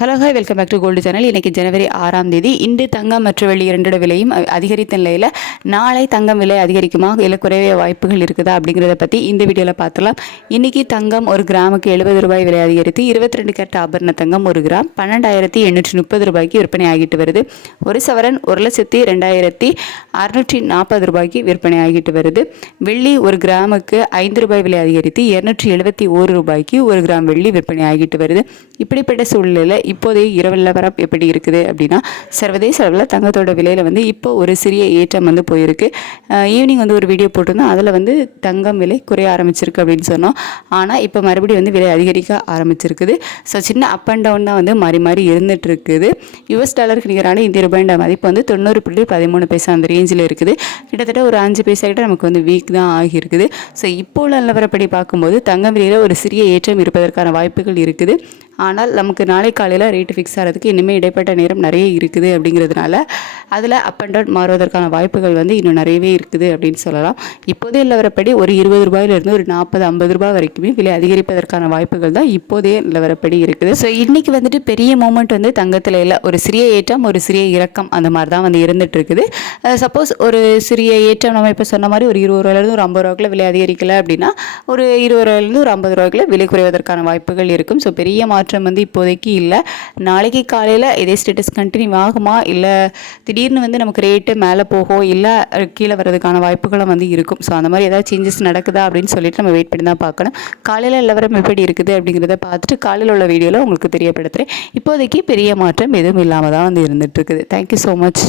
Hello hi welcome back to gold channel. இன்றைக்கி ஜனவரி 6ஆம் தேதி. இன்று தங்கம் மற்றும் வெள்ளி இரண்டோட விலையும் அதிகரித்த நிலையில் நாளை தங்கம் விலை அதிகரிக்குமா இல்லை குறைய வாய்ப்புகள் இருக்குதா அப்படிங்கிறத பற்றி இந்த வீடியோவில் பார்த்துலாம். இன்றைக்கி தங்கம் ஒரு கிராமுக்கு 70 ரூபாய் விலை அதிகரித்து 22 கேரட் ஆபரண தங்கம் ஒரு கிராம் 12,830 ரூபாய்க்கு விற்பனை ஆகிட்டு வருது. ஒரு சவரன் 1,02,640 ரூபாய்க்கு விற்பனை ஆகிட்டு வருது. வெள்ளி ஒரு கிராமுக்கு 5 ரூபாய் விலை அதிகரித்து 271 ரூபாய்க்கு ஒரு கிராம் வெள்ளி விற்பனை ஆகிட்டு வருது. இப்படிப்பட்ட சூழ்நிலையில் இப்போதைய இரவு நிலவரம் எப்படி இருக்குது அப்படின்னா, சர்வதேச அளவில் தங்கத்தோட விலையில் இப்போ ஒரு சிறிய ஏற்றம் போயிருக்கு. ஈவினிங் ஒரு வீடியோ போட்டிருந்தோம். அதில் தங்கம் விலை குறைய ஆரம்பிச்சிருக்கு அப்படின்னு சொன்னோம். ஆனால் இப்போ மறுபடியும் விலை அதிகரிக்க ஆரம்பிச்சிருக்குது. ஸோ சின்ன அப் அண்ட் டவுன் தான் மாறி மாறி இருந்துட்டு இருக்குது. US டாலருக்கு நிகரான இந்திய ரூபாயோட மதிப்பு 90.13 அந்த ரேஞ்சில் இருக்குது. கிட்டத்தட்ட ஒரு 5 பைசா கிட்ட நமக்கு வீக் தான் ஆகியிருக்குது. ஸோ இப்போ உள்ள நிலவரப்படி பார்க்கும்போது தங்கம் விலையில் ஒரு சிறிய ஏற்றம் இருப்பதற்கான வாய்ப்புகள் இருக்குது. ஆனால் நமக்கு நாளை காலையில் ரேட்டு ஃபிக்ஸ் ஆகிறதுக்கு இனிமேல் இடைப்பட்ட நேரம் நிறைய இருக்குது. அப்படிங்கிறதுனால அதில் அப் அண்ட் டவுன் மாறுவதற்கான வாய்ப்புகள் இன்னும் நிறையவே இருக்குது அப்படின்னு சொல்லலாம். இப்போதைய நிலவரப்படி ஒரு 20 ரூபாயிலிருந்து ஒரு 40-50 ரூபாய் வரைக்குமே விலை அதிகரிப்பதற்கான வாய்ப்புகள் தான் இப்போதைய நிலவரப்படி இருக்குது. ஸோ இன்றைக்கி பெரிய மூமெண்ட் தங்கத்தில் இல்லை, ஒரு சிறிய ஏற்றம் ஒரு சிறிய இறக்கம் அந்த மாதிரி தான் இருந்துட்டு இருக்குது. சப்போஸ் ஒரு சிறிய ஏற்றம் நம்ம இப்போ சொன்ன மாதிரி ஒரு 20 ரூபாயிலிருந்து ஒரு 50 ரூபாய்க்குள்ள விலை அதிகரிக்கலை அப்படின்னா ஒரு 20 ரூபாயிலிருந்து ஒரு 50 ரூபாய்க்குள்ள விலை குறைவதற்கான வாய்ப்புகள் இருக்கும். ஸோ பெரிய மாற்றம் இப்போதைக்கு இல்லை. நாளைக்கு காலையில் இதே ஸ்டேட்டஸ் கண்டினியூ ஆகுமா இல்லை திடீர்னு நமக்கு ரேட்டு மேலே போகும் இல்லை கீழே வர்றதுக்கான வாய்ப்புகளும் இருக்கும். ஸோ அந்த மாதிரி ஏதாவது சேஞ்சஸ் நடக்குதா அப்படின்னு சொல்லிட்டு நம்ம வெயிட் பண்ணி தான் பார்க்கணும். காலையில் நிலவரம் எப்படி இருக்குது அப்படிங்கிறத பார்த்துட்டு காலையில் உள்ள வீடியோவில் உங்களுக்கு தெரியப்படுத்துகிறேன். இப்போதைக்கு பெரிய மாற்றம் எதுவும் இல்லாமல் தான் இருந்துகிட்டு இருக்குது. Thank you so much.